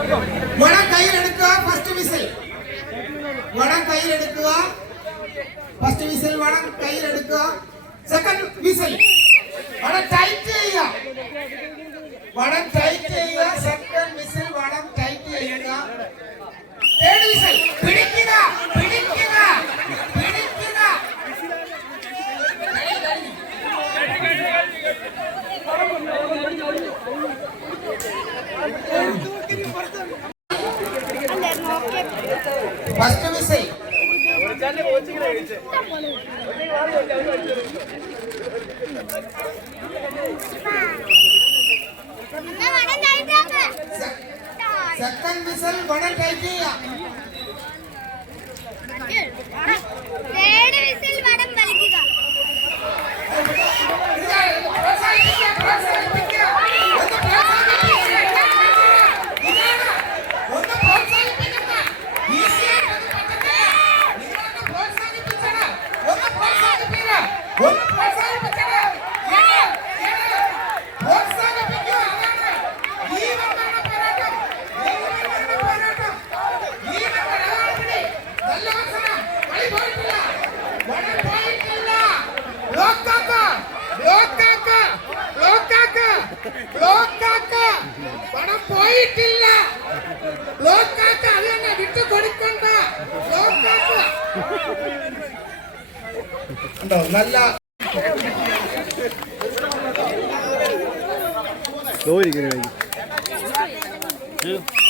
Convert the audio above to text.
வடம் கையில் எடுக்குவா ஃபர்ஸ்ட் மிசில் வடம் கையில் எடுக்குவா ஃபர்ஸ்ட் மிசில் வடம் கையில் எடுக்குவா செகண்ட் மிசில் வடம் டைட் ஐயா வடம் first missile second missile బడ type ಲೋಕಕಾಲನ ಬಿಟ್ಟು ಕೊಡ್ಕೊಂಡಾ ಲೋಕಕಾಲ ಅಂದ ಒಳ್ಳೆ ಲೋ ಇಕ್ಕೆ